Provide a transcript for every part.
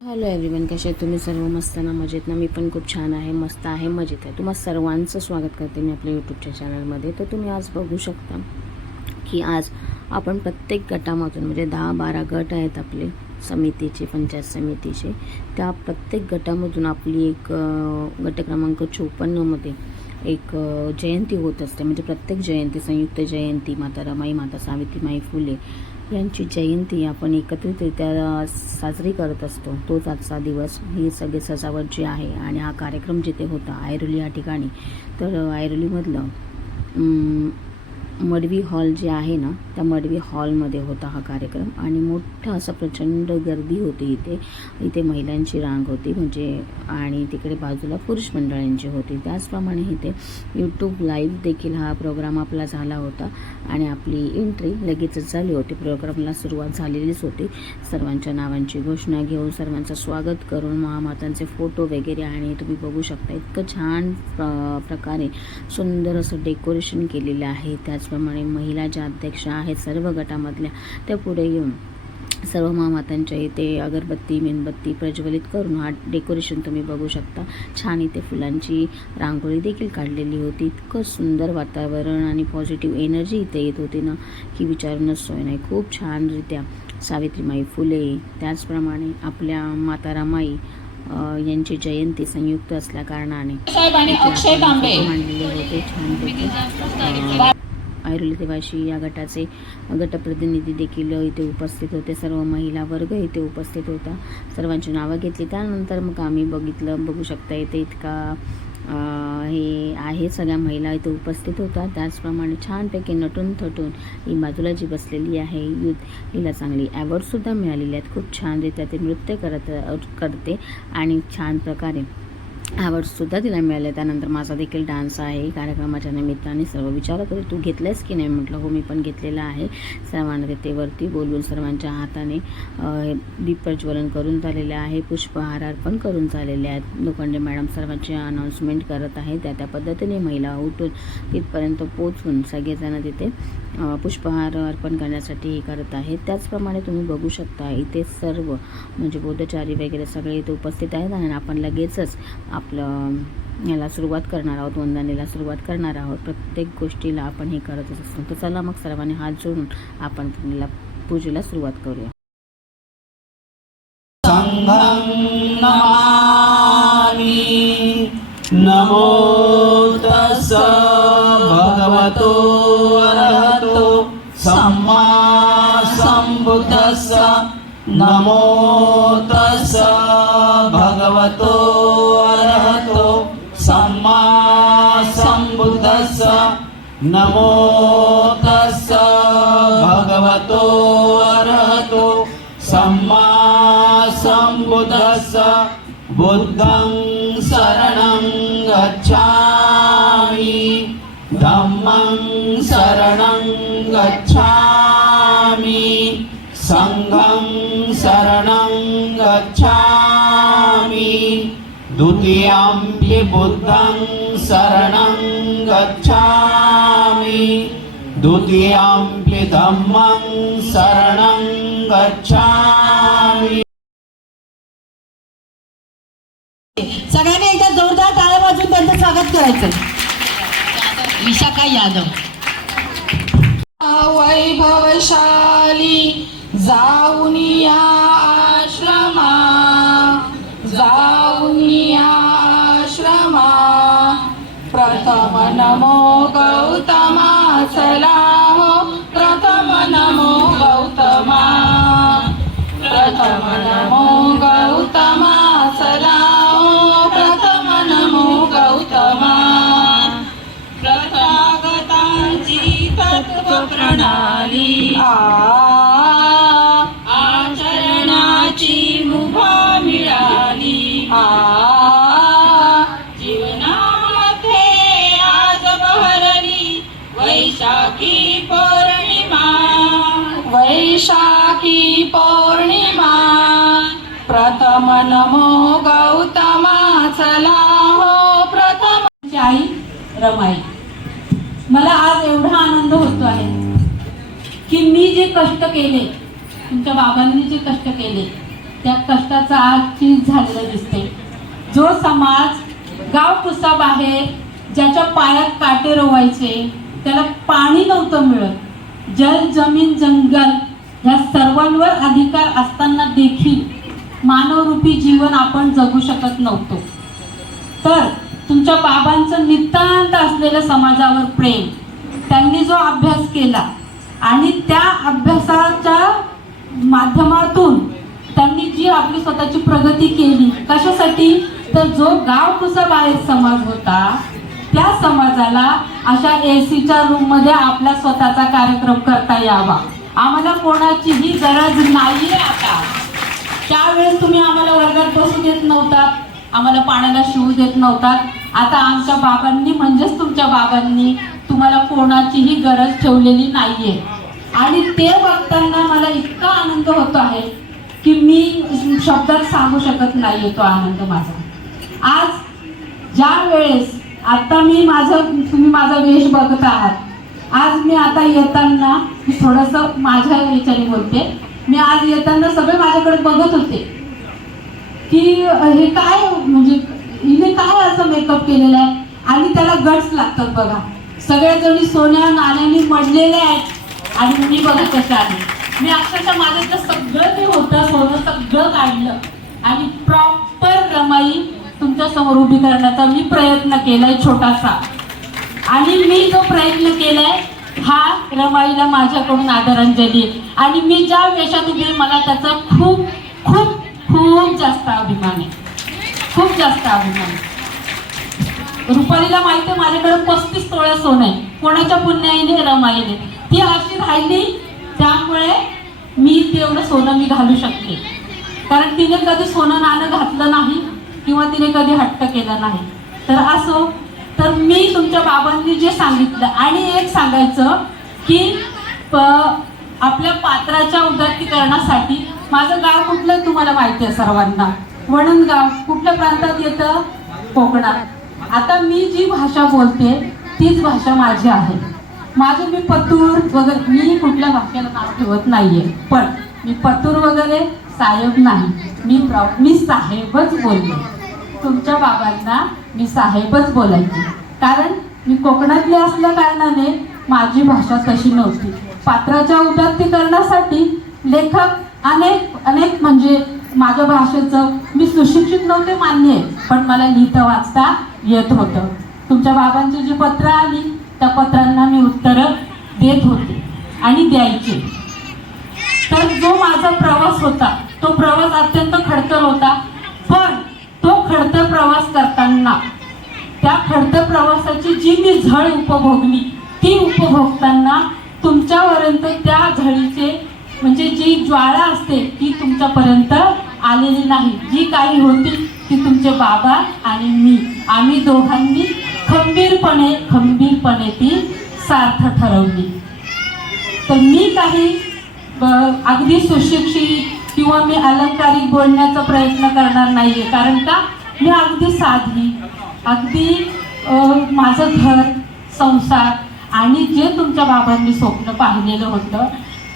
Hello everyone कसे तुम्ही? सर्व मस्त ना मजेत ना? मी पण खूप छान आहे मस्त आहे मजेत आहे. तुम्हाला सर्वांचं स्वागत करते मी आपल्या यूट्यूबच्या चॅनलमध्ये तर तुम्ही आज बघू शकता की आज आपण प्रत्येक गटामधून म्हणजे दहा बारा गट आहेत आपले समितीचे पंचायत समितीचे त्या प्रत्येक गटामधून आपली एक गटक्रमांक गट क्रमांक चोपन्नमध्ये एक जयंती होत असते. म्हणजे प्रत्येक जयंती संयुक्त जयंती माता रमाई माता सावित्रीमाई फुले यांची जयंती आपण एकत्रितरित्या साजरी करत असतो. तोच आजचा दिवस ही सगळी सजावट जी आहे आणि हा कार्यक्रम जिथे होता आयरोली या ठिकाणी. तर आयरोलीमधलं मडवी हॉल जे आहे ना त्या मडवी हॉलमध्ये होता हा कार्यक्रम. आणि मोठं असं प्रचंड गर्दी होती इथे. इथे महिलांची रांग होती म्हणजे आणि तिकडे बाजूला पुरुष मंडळांची होती. त्याचप्रमाणे इथे यूट्यूब लाईव्ह देखील हा प्रोग्राम आपला झाला होता. आणि आपली एंट्री लगेचच झाली होती. प्रोग्रामला सुरुवात झालेलीच होती. सर्वांच्या नावांची घोषणा घेऊन सर्वांचं स्वागत करून महामातांचे फोटो वगैरे आणि तुम्ही बघू शकता इतकं छान प्र प्रकारे सुंदर असं डेकोरेशन केलेलं आहे. त्याच त्याचप्रमाणे महिला ज्या अध्यक्ष आहेत सर्व गटामधल्या त्या पुढे येऊन सर्व महामातांच्या इथे अगरबत्ती मेणबत्ती प्रज्वलित करून हा डेकोरेशन तुम्ही बघू शकता. छान इथे फुलांची रांगोळी देखील काढलेली होती. इतकं सुंदर वातावरण आणि पॉझिटिव्ह एनर्जी इथे येत होती ना की विचारूनच सोय नाही. खूप छानरित्या सावित्रीमाई फुले त्याचप्रमाणे आपल्या माता रामाई अ, यांची जयंती संयुक्त असल्या कारणाने साहेब आणि इथे अक्षय आपण तांबे फोटो मांडलेले होते. छानपैकी आयुर्वेद देवाशी या गटाचे गटप्रतिनिधी देखील इथे उपस्थित होते. सर्व महिला वर्ग इथे उपस्थित होता. सर्वांची नावं घेतली. त्यानंतर मग आम्ही बघितलं बघू शकता इथे इतका हे आहे. सगळ्या महिला इथे उपस्थित होता. त्याचप्रमाणे छानपैकी नटून थटून ही बाजूला जी बसलेली आहे. युथ हिला चांगली अवॉर्डसुद्धा मिळालेली आहेत. खूप छानरित्या ते नृत्य करत करते आणि छान प्रकारे अवॉर्डसुद्धा तिला मिळाले. त्यानंतर माझा देखील डान्स आहे. कार्यक्रमाच्या निमित्ताने सर्व विचारत होते तू घेतलंयस की नाही? म्हटलं. हो मी पण घेतलेला आहे. सर्वांना तिथे वरती बोलवून सर्वांच्या हाताने दीप प्रज्वलन करून झालेले आहे. पुष्पहार अर्पण करून झालेले आहेत. लोखंडे मॅडम सर्वांची अनाऊन्समेंट करत आहे त्या त्या पद्धतीने महिला उठून तिथपर्यंत पोचून सगळेजण तिथे पुष्पहार अर्पण करण्यासाठी हे करत आहेत. त्याचप्रमाणे तुम्ही बघू शकता इथे सर्व म्हणजे बोधचारी वगैरे सगळे इथे उपस्थित आहेत आणि आपण लगेचच आपलं याला सुरुवात करणार आहोत वंदनेला सुरुवात करणार आहोत. प्रत्येक गोष्टीला आपण हे करतच असतो. तर चला मग सर्वांनी हात जोडून आपण पूजेला पूजेला सुरुवात करूया. नमो सम्मा सम्बुद्धस्स नमो तस्स भगवतो अरहतो सम्मा सम्बुद्धस्स नमो तस्स भगवतो अरहतो सम्मा सम्बुद्धस्स बुद्धं गच्छामि। सङ्घं शरणं गच्छामि। द्वितीयम्पि बुद्धं शरणं गच्छामि। द्वितीयम्पि धम्मं शरणं गच्छामि। सगळ्यांनी एकदा जोरदार टाळ्या वाजून त्यांचं स्वागत करायचं. विशाखा यादव. वैभवशाली जाऊन या आश्रमा जाऊन या आश्रमा. प्रथम नमो नमो गौतमा चला हो प्रथम. आई रमाई. मला आज एवढा आनंद होतो आहे की मी जे कष्ट केले तुमच्या बाबांनी जे कष्ट केले त्या कष्टाचा आज चीज झालेलं दिसते जो समाज गाव आहे ज्याच्या पायात काटे रोवायचे त्याला पाणी नव्हतं मिळत. जल जमीन जंगल ह्या सर्वांवर अधिकार असताना देखील मानवरूपी जीवन आपण जगू शकत नव्हतो. तर तुमच्या बाबांचं नितांत असलेलं समाजावर प्रेम त्यांनी जो अभ्यास केला आणि त्या अभ्यासाच्या माध्यमातून त्यांनी जी आपली स्वतःची प्रगती केली कशासाठी? तर जो गाव कुसा बाहेर समाज होता त्या समाजाला अशा ए सीच्या रूममध्ये आपला स्वतःचा कार्यक्रम करता यावा. आम्हाला कोणाचीही गरज नाहीये आता. त्यावेळेस तुम्ही आम्हाला वर्गात बसू देत नव्हतात. आम्हाला पाण्याला शिवू देत नव्हतात. आता आमच्या बाबांनी म्हणजेच तुमच्या बाबांनी तुम्हाला कोणाचीही गरज ठेवलेली नाहीये. आणि ते बघताना मला इतका आनंद होतो आहे की मी शब्दात सांगू शकत नाहीये तो आनंद माझा. आज ज्या वेळेस आता मी माझं तुम्ही माझा वेश बघत आहात. आज मी आता येताना थोडंसं माझ्या याच्याने बोलते. मी आज येताना सगळे माझ्याकडे बघत होते. की हे काय म्हणजे हिने काय असं मेकअप केलेलं आहे? आणि त्याला गट्स लागतात बघा. सगळ्या जणी सोन्या नाण्याने मडलेल्या आहेत. आणि मी बघा कसं आहे मी अक्षरशः माझं सगळं ते होतं सोनं सगळं काढलं. आणि प्रॉपर रमाई तुमच्यासमोर उभी करण्याचा मी प्रयत्न केलाय छोटासा. आणि मी जो प्रयत्न केलाय रमाईला माझ्याकडून आदरांजली. आणि मी ज्या वेशात उभी मला त्याचा खूप खूप खूप जास्त अभिमान आहे. खूप जास्त अभिमान आहे. रुपालीला माहिती आहे माझ्याकडे पस्तीस तोळ्या सोनं आहे कोणाच्या पुण्याईने रमाईने. ती अशी राहिली त्यामुळे मी तेवढं सोनं मी घालू शकते. कारण तिने कधी सोनं नाणं घातलं नाही किंवा तिने कधी हट्ट केला नाही. तर असो तर मी तुमच्या बाबांनी जे सांगितलं आणि एक सांगायचं की प आपल्या पात्राच्या उदात्तीकरणासाठी माझं गाव कुठलं आहे तुम्हाला माहिती आहे सर्वांना? वणंदगाव कुठल्या प्रांतात येतं? कोकणात. आता मी जी भाषा बोलते तीच भाषा माझी आहे. माझे मी पतूर वगैरे मी कुठल्या भाषेला नाव ठेवत नाहीये पण मी पतूर वगैरे साहेब नाही. मी प्रा मी साहेबच बोलले तुमच्या बाबांना मी साहेबच बोलायचे. कारण मी कोकणातले असल्या कारणाने माझी भाषा तशी नव्हती. पात्राच्या उदात्तीकरणासाठी लेखक अनेक अनेक म्हणजे माझ्या भाषेचं मी सुशिक्षित नव्हते मान्य आहे पण मला लिहिता वाचता येत होतं. तुमच्या बाबांची जी पत्र आली त्या पत्रांना मी उत्तरं देत होते आणि द्यायचे. तर जो माझा प्रवास होता तो प्रवास अत्यंत खडतर होता पण तो खडतर प्रवास करताना त्या खडतर प्रवासाची जी मी झळ उपभोगली ती उपभोगताना तुमच्यापर्यंत त्या झळीचे म्हणजे जी ज्वाळा असते ती तुमच्यापर्यंत आलेली नाही. जी काही होती ती तुमचे बाबा आणि मी. आम्ही दोघांनी खंबीरपणे खंबीरपणे ती सार्थ ठरवली. तर मी काही अगदी सुशिक्षित किंवा मी अलंकारिक बोलण्याचा प्रयत्न करणार नाही आहे कारण का? मी अगदी साधी अगदी माझं घर संसार आणि जे तुमच्या बाबांनी स्वप्न पाहिलेलं होतं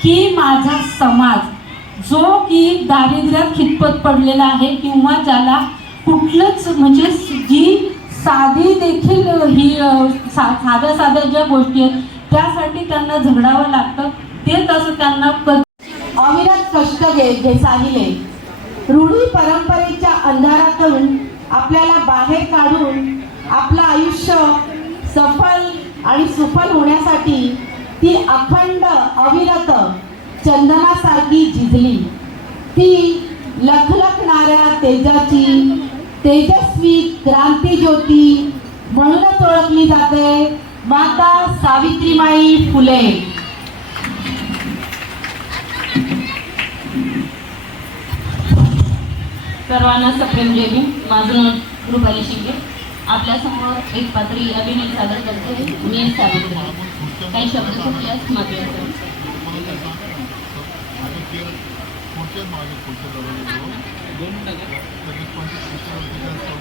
की माझा समाज जो की दारिद्र्यात खितपत पडलेला आहे किंवा ज्याला कुठलंच म्हणजे जी साधी देखील ही सा साध्या साध्या ज्या गोष्टी आहेत त्यासाठी त्यांना झगडावं लागतं. ते तसं त्यांना अविरत कष्ट घे घे साहिले रूढी परंपरेच्या अंधारातून आपल्याला बाहेर काढून आपलं आयुष्य सफल आणि सुफल होण्यासाठी ती अखंड अविरत चंदनासारखी झिजली. ती लखलखणाऱ्या तेजाची तेजस्वी क्रांती ज्योती म्हणूनच ओळखली जाते. माता सावित्रीमाई फुले. सर्वांना सप्रेम देवी माझं नाव रुपाली आपल्यासमोर एक पात्री अभिनय सादर करते मी सावित्री काही शब्द सुटल्यास मागे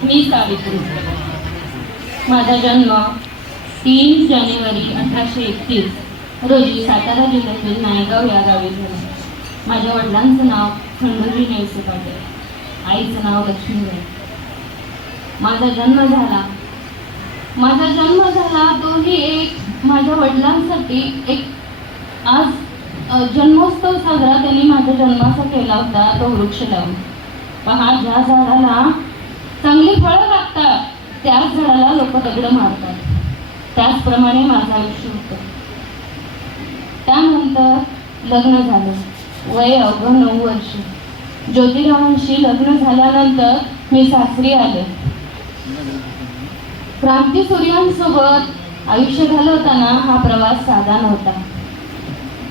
मी सावित्री. माझा जन्म तीन जानेवारी अठराशे एकतीस रोजी सातारा जिल्ह्यातील नायगाव या गावी झाला. माझ्या वडिलांचं नाव खंडोजी नेवसे पाटील आईचं नाव लक्ष्मीबाई. माझा जन्म झाला. माझा जन्म झाला तोही एक माझ्या वडिलांसाठी एक आज जन्मोत्सव साजरा त्यांनी माझ्या जन्माचा केला होता तो वृक्ष लावून पहा ज्या झाडाला चांगली फळं लागतात त्याच झाडाला लोक दगड मारतात. त्याचप्रमाणे माझं आयुष्य होतं. त्यानंतर लग्न झालं. वय अवघं नऊ वर्ष. ज्योतिरावांशी लग्न झाल्यानंतर मी सासरी आले. क्रांती सूर्यांसोबत आयुष्य घालवताना हा प्रवास साधा नव्हता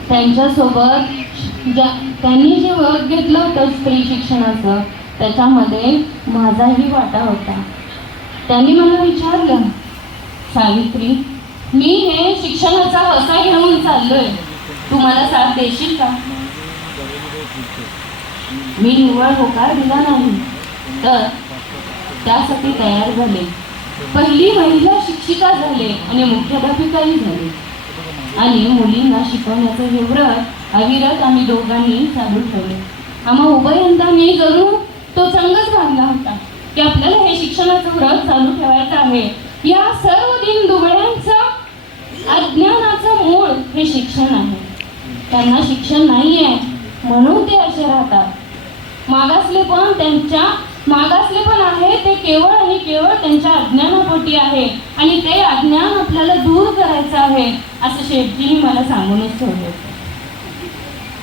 त्यांच्यासोबत ज्या त्यांनी जे वर्ग घेतलं होतं स्त्री शिक्षणाचं त्याच्यामध्ये माझाही वाटा होता. त्यांनी मला विचारलं सावित्री मी हे शिक्षणाचा वसा घेऊन चाललोय. तू मला साथ देशील का? मी निव्वळ होकार दिला नाही. तर त्यासाठी तयार झाले. पहिली महिला शिक्षिका झाले आणि मुख्याध्यापिकाही झाले. आणि मुलींना शिकवण्याचं हे व्रत अविरत आम्ही दोघांनी चालू ठेवले. आम्हा उभयंतांनी जरूर तो संघच बांधला होता की आपल्याला हे शिक्षणाचं व्रत चालू ठेवायचं आहे. या सर्व दिन दुबळ्यांचं अज्ञानाचं मूळ हे शिक्षण आहे. त्यांना शिक्षण नाही आहे म्हणून ते असे राहतात. मागासले पण त्यांच्या मागासले पण आहे ते केवळ आणि केवळ त्यांच्या अज्ञानापोटी आहे. आणि ते अज्ञान आपल्याला दूर करायचं आहे असं शेठजींनी मला सांगूनच ठेवलं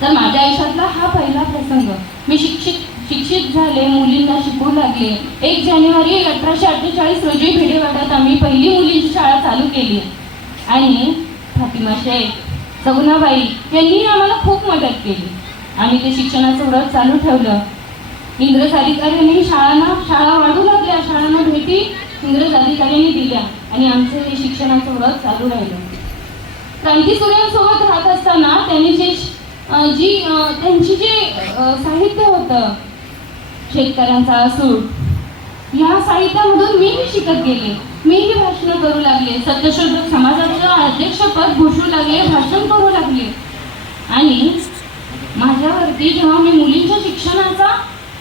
तर माझ्या आयुष्यातला हा पहिला प्रसंग. मी शिक्षित शिक्षित झाले मुलींना शिकवू लागले. एक जानेवारी अठराशे अठ्ठेचाळीस रोजी भिडेवाड्यात आम्ही पहिली मुलींची शाळा चालू केली. आणि फातिमा शेख सगुणाबाई यांनी आम्हाला खूप मदत केली. आम्ही ते शिक्षणाचं व्रत चालू ठेवलं. इंग्रज अधिकाऱ्यांनी शाळांना शाळा वाढू लागल्या. शाळांना भेटी इंग्रज अधिकाऱ्यांनी दिल्या. आणि आमचं हे शिक्षणाचं व्रत चालू राहिलं. क्रांतीसूर्यांसोबत राहत असताना त्यांनी जे जी त्यांची जे साहित्य होतं शेतकऱ्यांचा असूट या साहित्यामधून मीही शिकत गेले. मीही भाषण करू लागले. सत्यशोधक समाजाचं अध्यक्षपद घोषू लागले भाषण करू लागले. आणि माझ्यावरती जेव्हा मी मुलींच्या शिक्षणाचा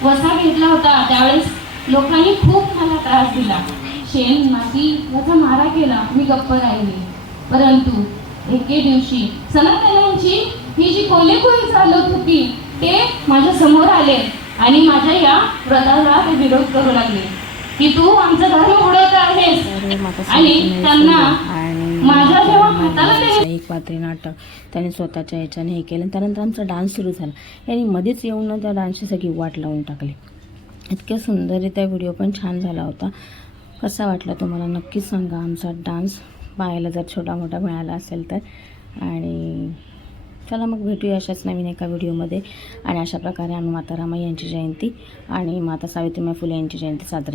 वसा घेतला होता. त्यावेळेस लोकांनी खूप मला त्रास दिला. शेण माती याचा मारा केला. मी गप्प राहिले. परंतु एके दिवशी सनातन्यांची ही जी कोलेखोली चालत होती ते माझ्यासमोर आले आणि माझ्या या व्रताला ते विरोध करू लागले की तू आमचा धर्म उडवत आहेस आणि त्यांना माझ्या जेव्हा हाताला एक पात्री नाटक त्यांनी स्वतःच्या ह्याच्याने हे केलं. त्यानंतर आमचा डान्स सुरू झाला. यांनी मध्येच येऊन ना त्या डान्सची सगळी वाट लावून टाकली. इतक्या सुंदररित्या व्हिडिओ पण छान झाला होता. कसा वाटला तुम्हाला नक्कीच सांगा. आमचा डान्स पाहायला जर छोटा मोठा मिळाला असेल तर. आणि चला मग भेटूया अशाच नवीन एका व्हिडिओमध्ये आणि अशा प्रकारे आम्ही माता रामा यांची जयंती आणि माता सावित्रीबाई फुले यांची जयंती साजरी